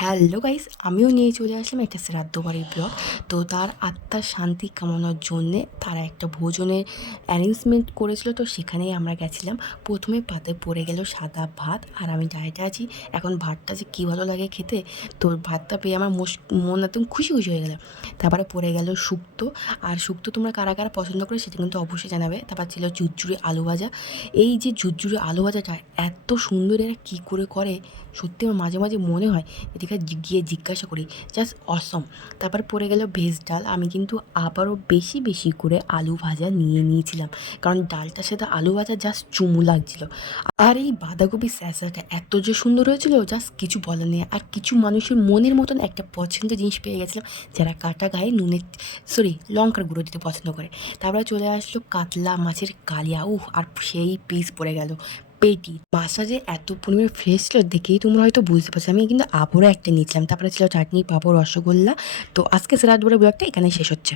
Hello guys, আমিও নিয়ে চলে আসলাম একটা শ্রাদ্ধ বাড়ির ব্লগ। তো তার আত্মার শান্তি কামনার জন্যে তারা একটা ভোজনের অ্যারেঞ্জমেন্ট করেছিল, তো সেখানেই আমরা গেছিলাম। প্রথমে পাতে পড়ে গেল সাদা ভাত, আর আমি ডায়েটে আছি। এখন ভাতটা যে কী ভালো লাগে খেতে, তো ভাতটা পেয়ে আমার মন একদম খুশি খুশি হয়ে গেল। তারপরে পড়ে গেল শুক্তো, আর শুক্তো তোমরা কারা কারা পছন্দ করে সেটা কিন্তু অবশ্যই জানাবে। তারপর ছিল ঝুরঝুরি আলু ভাজা। এই যে ঝুরঝুরি আলু ভাজাটা এত সুন্দর এরা কী করে করে, সত্যি আমার মাঝে মাঝে মনে হয় এদিকে গিয়ে জিজ্ঞাসা করি, জাস্ট অসম। তারপর পড়ে গেল ভেজ ডাল। আমি কিন্তু আবারও বেশি বেশি করে আলু ভাজা নিয়ে নিয়েছিলাম, কারণ ডালটার সাথে আলু ভাজা জাস্ট চুমু লাগছিল। আর এই বাঁধাকপি স্যালাডটা এত যে সুন্দর হয়েছিল, জাস্ট কিছু বলার নেই। আর কিছু মানুষের মনের মতন একটা পছন্দের জিনিস পেয়ে গেছিলাম, যারা কাটা গায়ে লঙ্কার গুঁড়ো দিতে পছন্দ করে। তারপরে চলে আসলো কাতলা মাছের কালিয়া, আর সেই পিস পড়ে গেল পেটি। মাছটা যে এত পরিমাণে ফ্রেশ ছিল দেখেই তোমরা হয়তো বুঝতে পারছো। আমি কিন্তু আবারও একটা নিয়েছিলাম। তারপরে ছিল চাটনি, পাঁপড়, রসগোল্লা। তো আজকে সেরাট বড় ব্লগটা এখানে শেষ হচ্ছে।